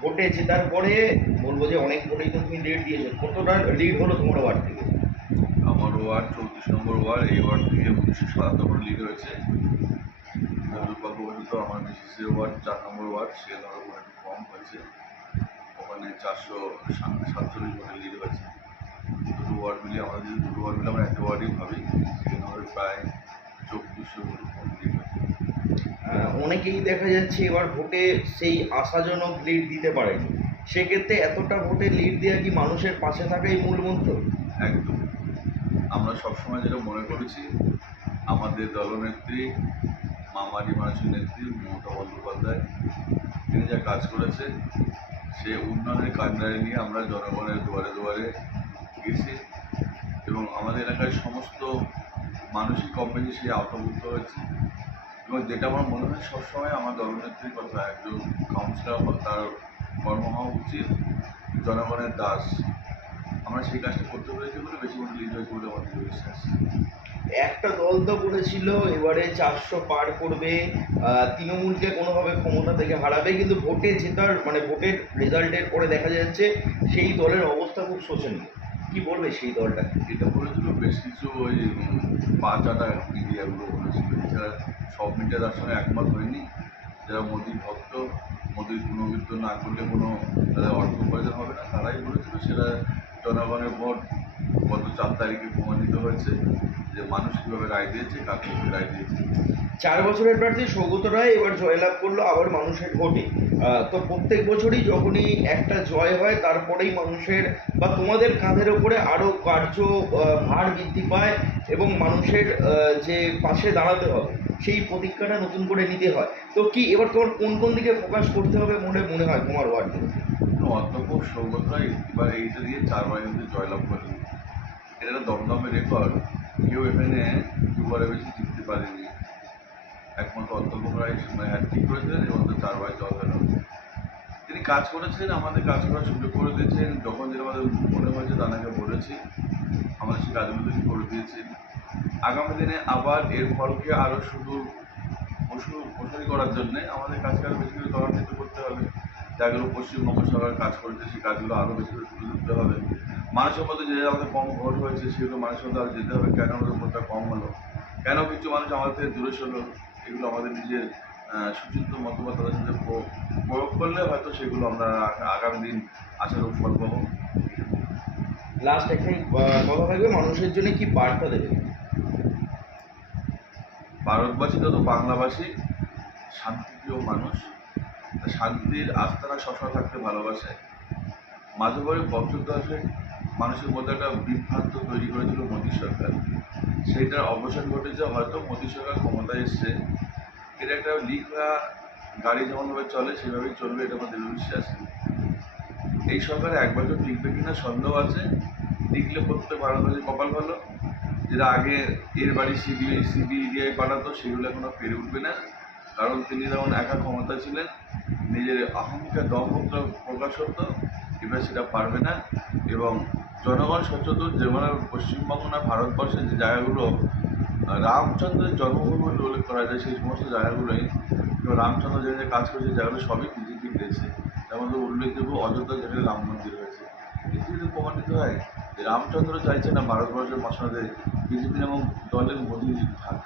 ভোটে জেতার তারপরে বলব যে অনেক ভোটেই তো তুমি লিড দিয়েছ। কতটা লিড হলো তোমার ওয়ার্ড থেকে? আমার ওয়ার্ড চৌত্রিশ নম্বর ওয়ার্ড, এই ওয়ার্ড থেকে উনিশশো সাতাত্তর লিড হয়েছে। দুর্ভাগ্যবশত আমার বিসিসি ওয়ার্ড চার নম্বর ওয়ার্ড, সে ধরো একটু কম হয়েছে। ওখানে চারশো সাতচল্লিশ ভোটে লিড হয়েছে। দুটো ওয়ার্ড মিলিয়ে আমাদের দুটো ওয়ার্ড মিলে আমরা একটা ওয়ার্ডই ভাবি, সেখানে প্রায় চব্বিশশো ভোট লিড হয়েছে আহ, অনেকেই দেখা যাচ্ছে এবার ভোটে সেই আশাজনক লিড দিতে পারেনি। সেক্ষেত্রে এতটা ভোটে লিড দেওয়া কি মানুষের পাশে থাকাই মূল মন্ত্র? একদম। আমরা সবসময় যেটা মনে করেছি, আমাদের দলনেত্রী, মামারি মানুষের নেত্রী মমতা বন্দ্যোপাধ্যায়, তিনি যা কাজ করেছে, সে উন্নয়নের কান্ডারে নিয়ে আমরা জনগণের দুয়ারে দুয়ারে গেছি এবং আমাদের এলাকায় সমস্ত মানুষই কম বেশি সে আওতাভুক্ত হয়েছে। এবং যেটা আমার মনে হয় সবসময় আমার দলনেত্রীর কথা, একজন কাউন্সিলর তার কর্ম হওয়া উচিত, জনগণের দাস। আমরা সেই কাজটা করতে পেরেছি বলে বেশি করে লিড হয়েছে বলে আমার বিশ্বাস। একটা দল তো করেছিল, এবারে চারশো পার করবে তৃণমূলকে কোনোভাবে ক্ষমতা থেকে হারাবে, কিন্তু ভোটে জেতার মানে ভোটের রেজাল্টের পরে দেখা যাচ্ছে সেই দলের অবস্থা খুব শোচনীয়। কি বলবে সেই দলটা? এটা বলেছিল বেশ কিছু ওই পাঁচ আটা মিডিয়াগুলো বলেছিল। এছাড়া সব মিডিয়া তার সঙ্গে একমত হয়নি। যারা মোদীর ভক্ত, মোদীর গুণবৃত্ত না করলে কোনো, তাদের অর্থ উপার্জন হবে না। তারাই বলেছিল সেটা জনগণের ভোট, গত চার তারিখে প্রমাণিত হয়েছে যে মানুষ কীভাবে রায় দিয়েছে পক্ষে রায় দিয়েছে। চার বছরের প্রার্থী সৌগত রায় এবার জয়লাভ করল আবার মানুষের ভোটে। তো প্রত্যেক বছরই যখনই একটা জয় হয় তারপরেই মানুষের বা তোমাদের কাঁধের ওপরে আরও কার্য ভার বৃদ্ধি পায় এবং মানুষের যে পাশে দাঁড়াতে হবে সেই প্রতিজ্ঞাটা নতুন করে নিতে হয়। তো কি এবার তোমার কোন কোন দিকে ফোকাস করতে হবে মনে মনে হয় তোমার ওয়ার্ড অধ্যক্ষ সৌগত রায় এবার এইটা দিয়ে চারবার কিন্তু জয়লাভ করলেন এটা দমদমে রেকর্ড কেউ এখানে দুবারে বেশি জিততে পারেনি। একমাত্র অধ্যক্ষ রায় মানে হ্যাট্রিক করেছিলেন এবং তো চারবার জল হলো। তিনি কাজ করেছেন আমাদের কাজ করার সুযোগ করে দিয়েছেন। যখন যেটা আমাদের মনে হয়েছে তাদেরকে বলেছি। আমাদের সেই কাজগুলো তিনি করে দিয়েছেন। আগামী দিনে আবার এর ফলকে আরও শুধু পশু প্রসারী করার জন্যে আমাদের কাজকে আরও বেশি করে ত্বরান্বিত করতে হবে। যেগুলো পশ্চিমবঙ্গ সরকার কাজ করেছে, সেই কাজগুলো আরও বেশি করে তুলে ধরতে হবে। মানুষের মধ্যে যে আমাদের কম ভোট হয়েছে সেগুলো মানুষের মধ্যে আরও যেতে হবে। কেন আমাদের ভোটটা কম হলো? কেন কিছু মানুষ আমাদের থেকে দূরে সরলো এগুলো আমাদের নিজের আহ, সুচিন্তিত মতামত তাদের সাথে প্র- প্রয়োগ করলে হয়তো সেগুলো আমরা আগামী দিন আসার ফল পাবো। লাস্ট আহ, কথা থাকবে মানুষের জন্য কি বার্তা দেবে? ভারতবাসী তত বাংলাভাষী শান্তিপ্রিয় মানুষ। শান্তির আস্থানা সবসময় থাকতে ভালোবাসে। মাঝে পরে বছর দশেক মানুষের মধ্যে একটা বিভ্রান্ত তৈরি করেছিল মোদী সরকার। সেইটার অবসান ঘটেছে, হয়তো মোদী সরকার ক্ষমতায় এসছে। এটা একটা লিক হওয়া গাড়ি যেমনভাবে চলে, সেভাবেই চলবে, এটা আমাদের বিশ্বাস। এই সরকার এক বছর টিকবে কিনা সন্দেহ আছে। টিকলে প্রত্যেক ভারতবাসীর কপাল ভালো। যেটা আগে এর বাড়ি সিবিআই সিবিআই বানাতো, সেগুলো এখনও পেরে উঠবে না। কারণ তিনি যেমন একা ক্ষমতা ছিলেন, নিজের অহংকার দম্ভটা প্রকাশ হতো এবার সেটা পারবে না। এবং জনগণ সচেতন, যেমন পশ্চিমবঙ্গ না, ভারতবর্ষের যে জায়গাগুলো রামচন্দ্রের জন্মভূমি বলে উল্লেখ করা যায়, সেই সমস্ত জায়গাগুলোই রামচন্দ্র যে কাজ করেছে, জায়গাগুলো সবই বিজেপি দিয়েছে যেমন উল্লেখযোগ্য অযোধ্যা, যেখানে রাম মন্দির হয়েছে। যদি প্রমাণিত হয় রামচন্দ্র চাইছে না, ভারতবর্ষের মশলাদের বিজেপি এবং দলের মোদী থাক।